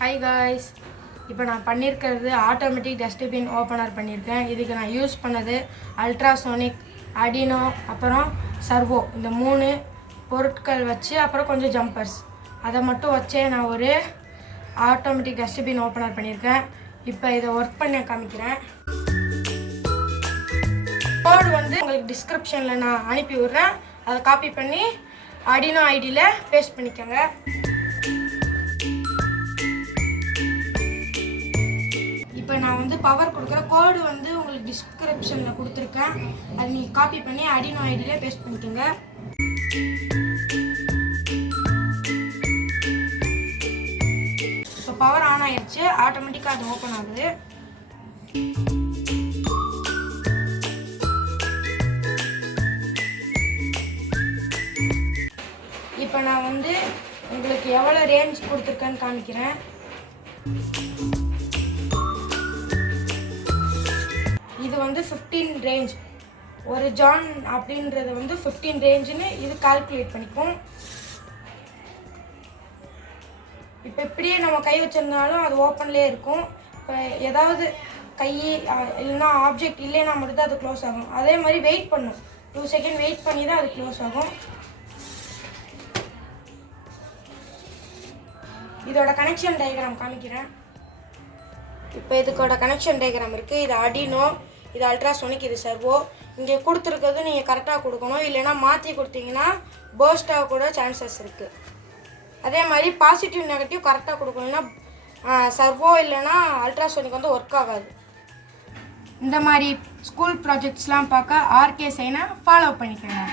Hi guys, இப்போ நான் பண்ணியிருக்கிறது ஆட்டோமேட்டிக் டஸ்ட்பின் ஓப்பனர் பண்ணியிருக்கேன். இதுக்கு நான் யூஸ் பண்ணது அல்ட்ராசோனிக், arduino, அப்புறம் சர்வோ, இந்த 3 பொருட்கள் வச்சு அப்புறம் கொஞ்சம் ஜம்பர்ஸ் அதை மட்டும் வச்சே நான் ஒரு ஆட்டோமேட்டிக் டஸ்ட்பின் ஓப்பனர் பண்ணியிருக்கேன். இப்போ இதை ஒர்க் பண்ண காமிக்கிறேன். கோட் உங்களுக்கு டிஸ்கிரிப்ஷனில் நான் அனுப்பி விட்றேன். அதை காப்பி பண்ணி arduino ஐடியில் பேஸ்ட் பண்ணிக்கோங்க. இப்போ நான் பவர் கொடுக்குற கோடு உங்களுக்கு டிஸ்கிரிப்ஷனில் கொடுத்துருக்கேன். அது நீங்கள் காப்பி பண்ணி arduino ஐடியில் பேஸ்ட் பண்ணிக்கோங்க. இப்போ பவர் ஆன் ஆயிடுச்சு, ஆட்டோமேட்டிக்காக அது ஓப்பன் ஆகுது. இப்போ நான் உங்களுக்கு எவ்வளோ ரேஞ்ச் கொடுத்துருக்கேன்னு காமிக்கிறேன். இது 15 ரேஞ்ச், ஒரு ஜான் அப்படின்றது 15 ரேஞ்சுன்னு இது கால்குலேட் பண்ணிக்கும். இப்போ இப்படியே நம்ம கை வச்சிருந்தாலும் அது ஓப்பன்லேயே இருக்கும். இப்போ ஏதாவது கை இல்லைன்னா ஆப்ஜெக்ட் இல்லைன்னா மட்டும் தான் அது க்ளோஸ் ஆகும். அதே மாதிரி வெயிட் பண்ணும், 2 செகண்ட் வெயிட் பண்ணி தான் அது க்ளோஸ் ஆகும். இதோட கனெக்ஷன் டயக்ராம் காமிக்கிறேன். இப்போ இதுக்கோட கனெக்ஷன் டயக்ராம் இருக்குது. இது arduino, இது அல்ட்ராசோனிக், இது சர்வோ. இங்கே கொடுத்துருக்கிறது நீங்கள் கரெக்டாக கொடுக்கணும், இல்லைன்னா மாற்றி கொடுத்தீங்கன்னா பர்ஸ்டாக கூட சான்சஸ் இருக்குது. அதே மாதிரி பாசிட்டிவ் நெகட்டிவ் கரெக்டாக கொடுக்கணும்னா சர்வோ இல்லைன்னா அல்ட்ராசோனிக் ஒர்க் ஆகாது. இந்த மாதிரி ஸ்கூல் ப்ராஜெக்ட்ஸ்லாம் பார்க்க ஆர்கே சைனை ஃபாலோ பண்ணிக்கோங்க.